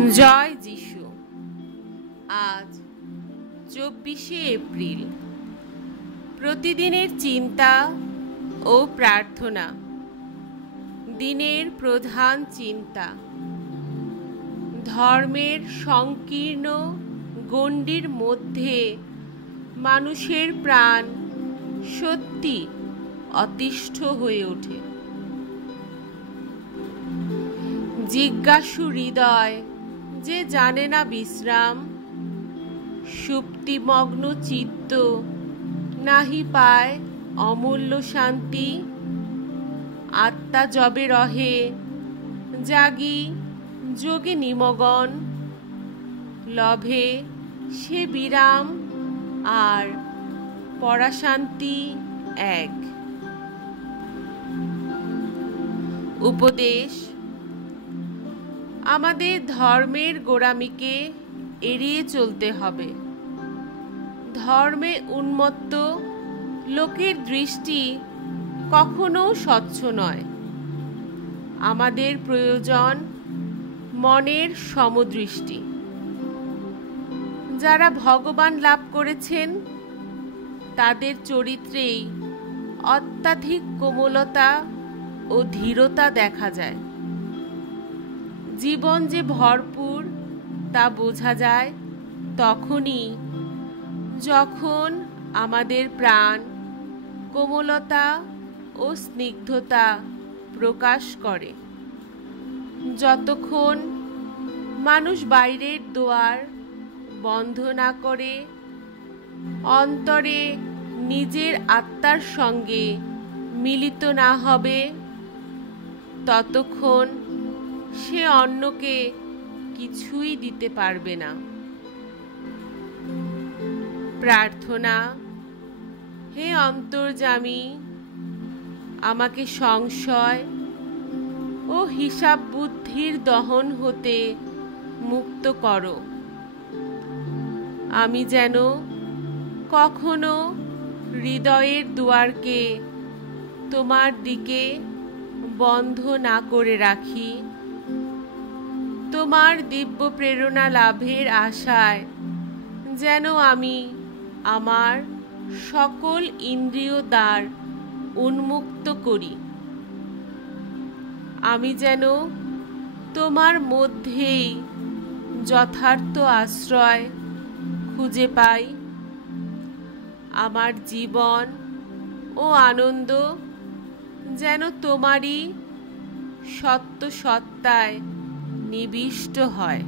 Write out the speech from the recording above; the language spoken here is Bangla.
জয় যিশু। আজ 24শে এপ্রিল। প্রতিদিনের চিন্তা ও প্রার্থনা। দিনের প্রধান চিন্তা। ধর্মের সংকীর্ণ গণ্ডির মধ্যে মানুষের প্রাণ সত্যি অতিষ্ঠ হয়ে ওঠে। জিজ্ঞাসু হৃদয় যে জানে না বিশ্রাম, সুপ্তিমগ্ন চিত্ত নাহি পায় অমূল্য শান্তি। আত্মা যবে রহে জাগি যোগে নিমগন, লভে সে বিরাম আর পরাশান্তি এক। উপদেশ: আমাদের ধর্মের গোঁড়ামিকে এড়িয়ে চলতে হবে। ধর্মে উন্মত্ত লোকের দৃষ্টি কখনো স্বচ্ছ নয়। আমাদের প্রয়োজন মনের সমদৃষ্টি। যারা ভগবান লাভ করেছেন তাদের চরিত্রেই অত্যাধিক কোমলতা ও ধীরতা দেখা যায়। জীবন যে ভরপুর তা বোঝা যায় তখনই যখন আমাদের প্রাণ কোমলতা ও স্নিগ্ধতা প্রকাশ করে। যতক্ষণ মানুষ বাইরের দুয়ার বন্ধ না করে অন্তরে নিজের আত্মার সঙ্গে মিলিত না হবে, ততক্ষণ সে অন্যকে কিছুই দিতে পারবে না। প্রার্থনা: হে অন্তর্যামী, আমাকে সংশয় ও হিসাব বুদ্ধির দহন হতে মুক্ত করো। আমি যেন কখনো হৃদয়ের দুয়ারকে তোমার দিকে বন্ধ না করে রাখি। তোমার দিব্য প্রেরণা লাভের আশায় যেন আমি আমার সকল ইন্দ্রিয় দ্বার উন্মুক্ত করি। আমি যেন তোমার মধ্যেই যথার্থ আশ্রয় খুঁজে পাই। আমার জীবন ও আনন্দ যেন তোমারই সত্য সত্তায় নিবিষ্ট হয়।